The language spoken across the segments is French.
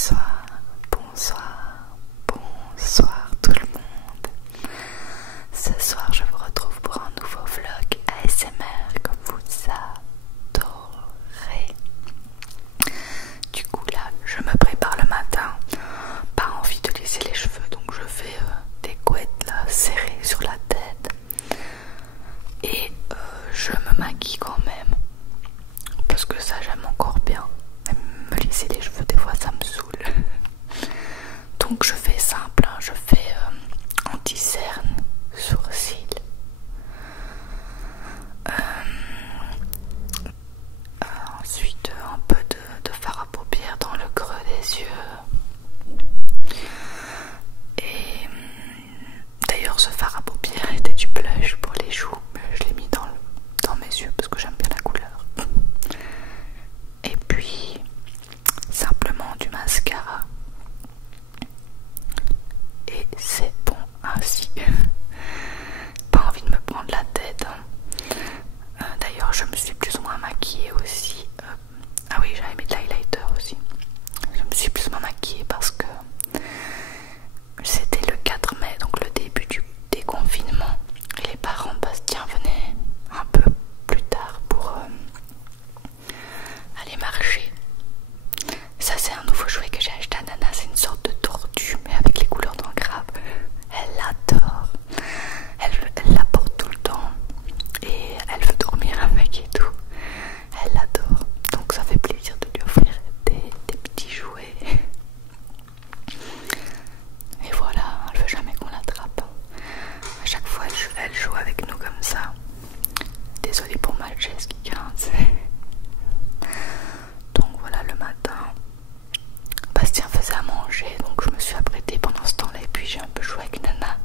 Bonsoir, bonsoir, bonsoir tout le monde. Ce soir je vous retrouve pour un nouveau vlog ASMR comme vous adorez. Du coup là je me prépare le matin, pas envie de laisser les cheveux donc je fais des couettes là serrées sur la tête et je me maquille quand même parce que ça j'aime encore bien. Me lisser les cheveux des fois ça me saoule. Donc je fais simple, hein, je fais anti-cerne, sourcils, ensuite un peu de fard à paupières dans le creux des yeux. Et d'ailleurs ce fard à paupières était du blush pour les joues, mais je l'ai mis dans mes yeux parce que j'aime bien la couleur. Et puis simplement du mascara et c'est bon ainsi. Pas envie de me prendre la tête, hein. D'ailleurs je me suis plus ou moins maquillée aussi. Ah oui, j'avais mis de l'highlighter aussi. Je me suis plus ou moins maquillée parce que c'était le 4 mai, donc le début du déconfinement, et les parents de Bastien venaient un peu plus tard pour aller marcher. Ça c'est un nouveau jouet que j'ai acheté à Nana, c'est une sorte de tortue mais avec les couleurs dans Grave. Elle l'adore, elle la porte tout le temps et elle veut dormir avec et tout. Elle l'adore, donc ça fait plaisir de lui offrir des petits jouets. Et voilà, elle veut jamais qu'on l'attrape. À chaque fois elle joue avec nous comme ça. Désolée pour ma chaise qui grince. Donc voilà, le matin Bastien faisait à manger, donc je me suis apprêtée pendant ce temps-là et puis j'ai un peu joué avec Nana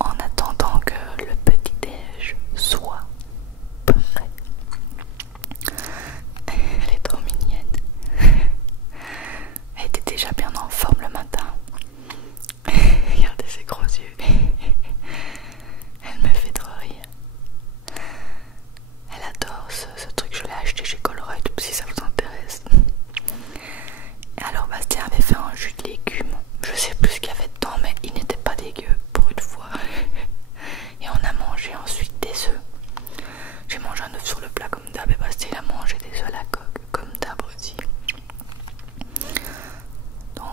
en attendant que le petit déj soit prêt. Elle est trop mignonne. Elle était déjà bien en forme le matin. Regardez ses gros yeux. Elle me fait trop rire. Elle adore ce truc, je l'ai acheté chez Colruyt si ça vous intéresse. Et alors Bastien avait fait un jus de légumes, je sais plus ce qu'il y avait dedans mais il n'était pas dégueu pour une fois. Et on a mangé ensuite des œufs. J'ai mangé un œuf sur le plat comme d'hab et Bastien il a mangé des œufs à la coque comme d'hab aussi. Donc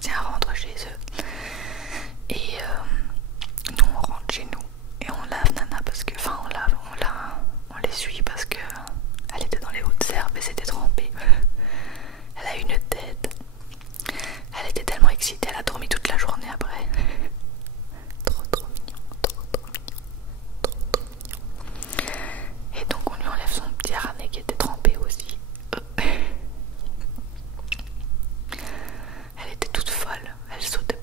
Sébastien rentre chez eux. Et nous on rentre chez nous et on lave Nana parce que, enfin on l'essuie parce que elle était dans les hautes herbes et c'était trempé. Elle a une tête. Elle était tellement excitée, elle a dormi toute la journée après. Trop mignon, trop mignon, trop mignon. Et donc on lui enlève son petit harnais qui était trempé aussi. Elle était toute folle, elle sautait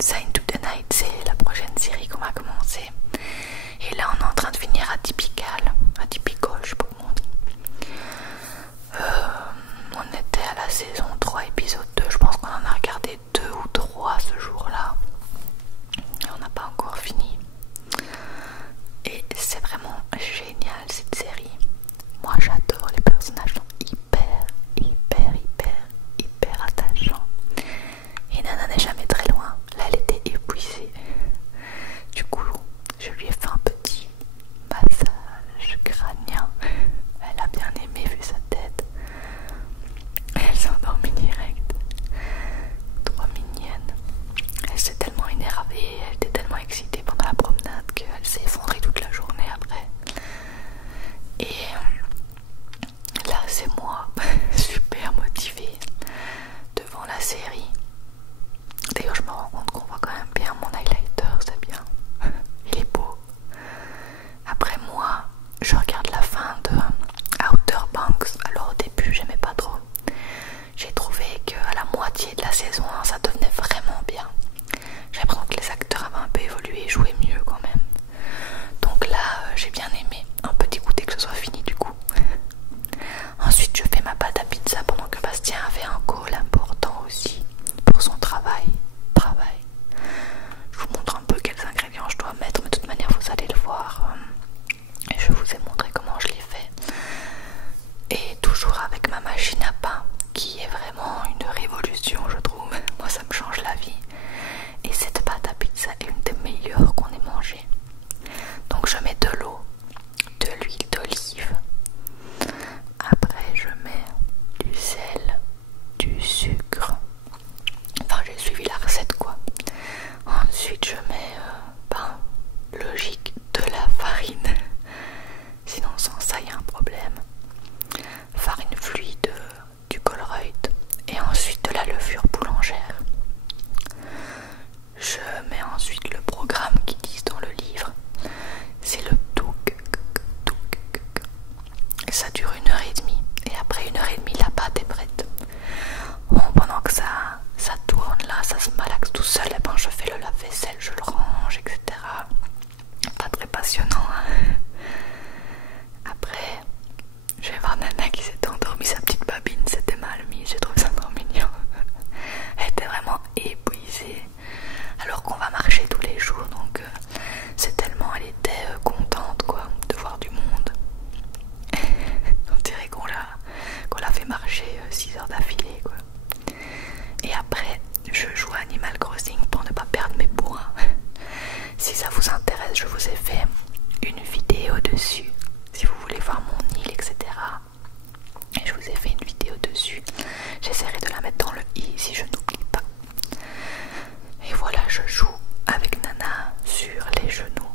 Sign to the Night, c'est la prochaine série qu'on va commencer. Et là on est en train de finir Atypical, je sais pas comment on dit. On était à la saison 3 épisode 2, je pense qu'on en a regardé 2 ou 3 ce jour-là. On n'a pas encore fini. Et c'est vraiment génial cette série. Moi j'adore, les personnages sont hyper attachants. Et Nana n'est jamais très loin. Là elle était épuisée. Du coup je lui ai fait un petit massage crânien. Elle a bien aimé vu sa tête. Elle s'est endormie direct. Trop mignonne. Elle s'est tellement énervée, elle était tellement excitée pendant la promenade qu'elle s'est effondrée toute la journée après. Et là c'est moi, super motivée devant la série. D'ailleurs je me rends compte qu'on voit quand même bien mon highlighter, c'est bien. Il est beau. Après moi, je regarde la fin de Outer Banks. Alors au début j'aimais pas trop. J'ai trouvé qu'à la moitié de la saison 1 ça devenait vraiment bien. J'ai l'impression que les acteurs avaient un peu évolué et jouaient mieux quand même. Donc là j'ai bien aimé. Un petit goûter que ce soit fini du coup. Ensuite je fais ma pâte à pizza pendant que Bastien avait un call important aussi pour son travail. Je vous montre un peu quels ingrédients je dois mettre, mais de toute manière vous allez le voir. Et je vous ai montré comment je l'ai fait. Et toujours avec ma machine à pain qui est vraiment une révolution je trouve. Moi ça me change la vie. Et cette pâte à pizza est une des meilleures qu'on ait mangées. Donc je mets de l'eau, de l'huile d'olive. Après je mets du sel, du sucre. Enfin j'ai suivi la recette quoi. Ensuite je mets, logique, de la farine. Sinon sans ça il y a un problème. Farine fluide, du Colruyt et ensuite de la levure boulangère. Je mets ensuite le programme qu'ils disent dans le livre. C'est le Touk. Et ça dure 1h30. Et après 1h30 la pâte est prête. Bon, pendant que ça tourne là, ça se malaxe tout seul, et ben je fais le lave-vaisselle, je le range, etc. Pas très passionnant hein. Après je vais voir Nana qui s'était endormie, sa petite babine, c'était mal mis, j'ai trouvé ça trop mignon. Elle était vraiment épuisée alors qu'on va marcher tous les jours, donc c'est tellement, elle était contente quoi de voir du monde. On dirait qu'on l'a fait marcher 6 heures d'affilée quoi. Et après je joue à Animal Crossing pour ne pas perdre mes points. Si ça vous intéresse, je vous ai fait une vidéo dessus si vous voulez voir mon île, etc. Et je vous ai fait une vidéo dessus. J'essaierai de la mettre dans le i si je n'oublie pas. Et voilà, je joue avec Nana sur les genoux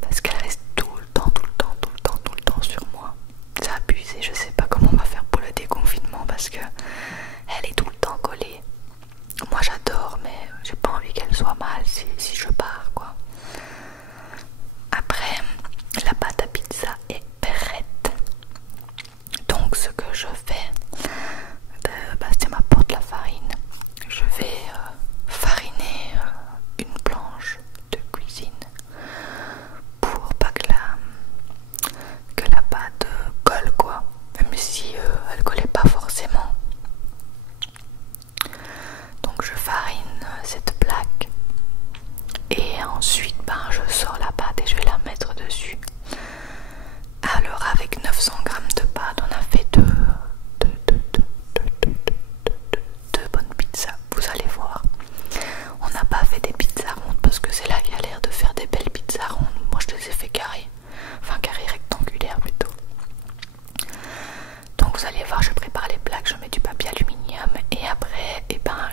parce qu'elle reste tout le temps sur moi. C'est abusé, je sais pas comment on va faire pour le déconfinement parce que elle est tout le temps collée. Moi j'adore, mais j'ai pas envie qu'elle soit mal si je pars quoi. Après, la pâte à pizza est prête. Donc ce que je fais, Bastien m'apporte la farine. Je vais fariner une planche de cuisine pour pas que la pâte colle quoi. Même si elle collait pas forcément. Donc je farine cette plaque et ensuite je sors la pâte et je vais la mettre dessus. Alors avec 900 grammes de pâte on a fait deux bonnes pizzas, vous allez voir. On n'a pas fait des pizzas rondes parce que c'est là qu'il y a l'air de faire des belles pizzas rondes. Moi je les ai fait carrées, enfin carré rectangulaire plutôt. Donc vous allez voir, je prépare les plaques, je mets du papier aluminium et après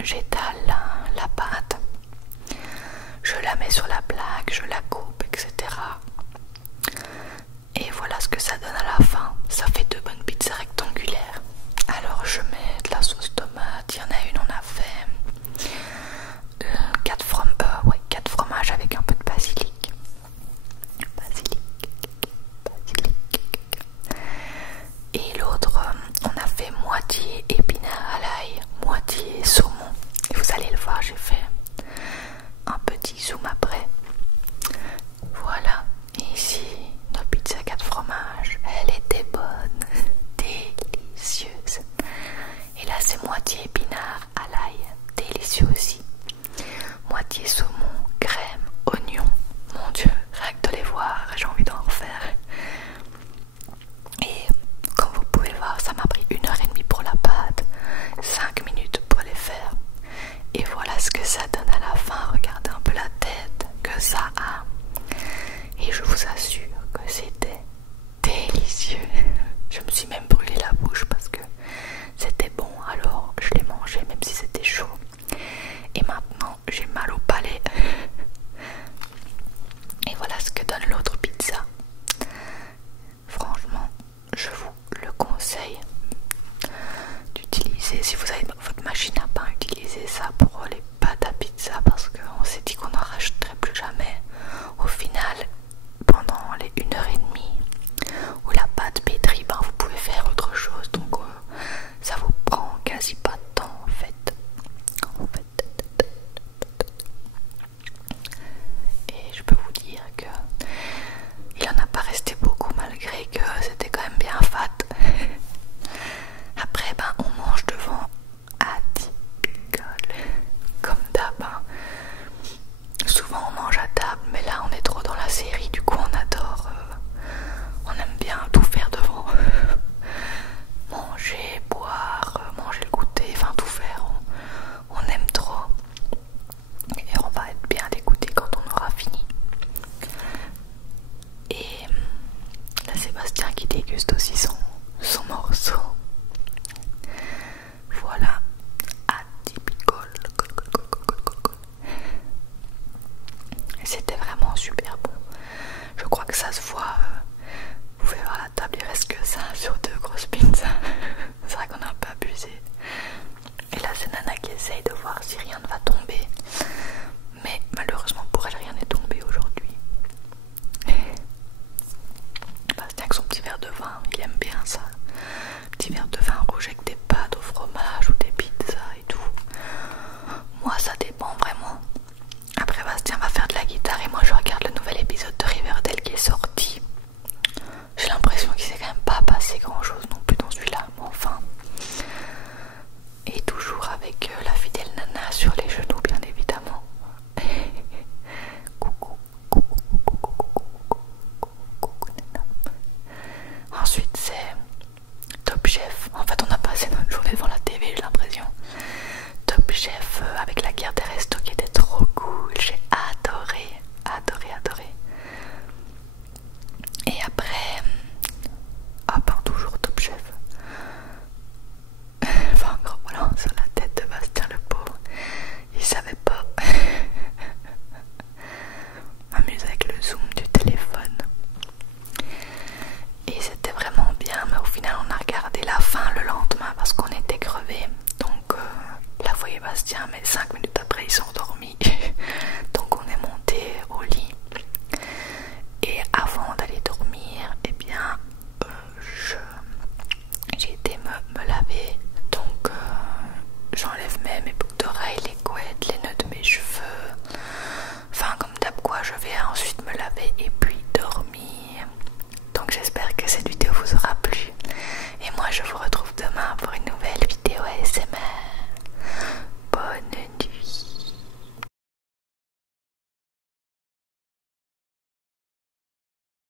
j'étale la pâte, je la mets sur la plaque, je la coupe, etc. Et voilà ce que ça donne à la fin. Ça fait 2 bonnes pizzas rectangulaires. Alors je mets de la sauce tomate, il y en a une, on a fait 4 fromages avec un peu de basilic. Et l'autre, on a fait moitié épinard à l'ail, moitié saumon. Et vous allez le voir, j'ai fait Et voilà ce que ça donne à la fin. Regardez un peu la tête que ça a. Et je vous assure que c'était délicieux. Je me suis même brûlé la bouche parce que c'était bon. Alors je l'ai mangé même si c'était chaud. Et maintenant j'ai mal au palais. Et voilà ce que donne l'autre pizza. Franchement, je vous le conseille d'utiliser. Si vous avez votre machine à pain, utilisez ça pour les pâtes à pizza parce qu'on s'est dit qu'on n'en rachèterait plus jamais. Au final, pendant les 1h30 où la pâte pétrit, ben, vous pouvez faire autre chose. Donc ça vous prend quasi pas de temps en fait. Et je peux vous dire que il en a pas resté beaucoup malgré que c'était quand même bien fat. Après ben on mange devant atypical comme d'hab. Souvent on mange à table mais là on est trop dans la série, du coup on adore, on aime bien tout faire devant. Manger, boire, manger le goûter, enfin tout faire, on aime trop. Et on va être bien dégoûté quand on aura fini. Et là Sébastien qui déguste aussi son morceau. Voilà, atypical. C'était vraiment super bon. Je crois que ça se voit. Vous pouvez voir la table, il reste que ça sur 2 grosses pizzas. C'est vrai qu'on a un peu abusé. Et là c'est Nana qui essaye de voir si rien ne va tomber. Mais malheureusement pour elle rien n'est tombé aujourd'hui. Bastien avec son petit verre de vin, il aime bien ça. Petit verre de vin rouge avec des pâtes au fromage ou des pizzas et tout. Moi ça dépend vraiment. Après Bastien va faire de la guitare et moi je regarde le nouvel épisode de Riverdale qui est sorti. J'ai l'impression qu'il s'est quand même pas passé grand chose non plus dans celui-là, mais enfin. Et toujours avec la fidèle Nana sur les genoux bien évidemment. Coucou, coucou, coucou, coucou, coucou Nana. Ensuite c'est Top Chef. En fait on a passé notre journée devant la TV, j'ai l'impression. Top Chef avec la guerre des restos qui était trop cool. J'ai adoré, adoré, adoré. Et après, ah ben toujours Top Chef. Enfin gros voilà sur la tête de Bastien le pauvre. Il savait pas m'amuser avec le zoom du téléphone. Et c'était vraiment bien, mais au final on a regardé la fin le lendemain parce qu'on était crevés. Donc là vous voyez Bastien, mais 5 minutes après il s'est endormi.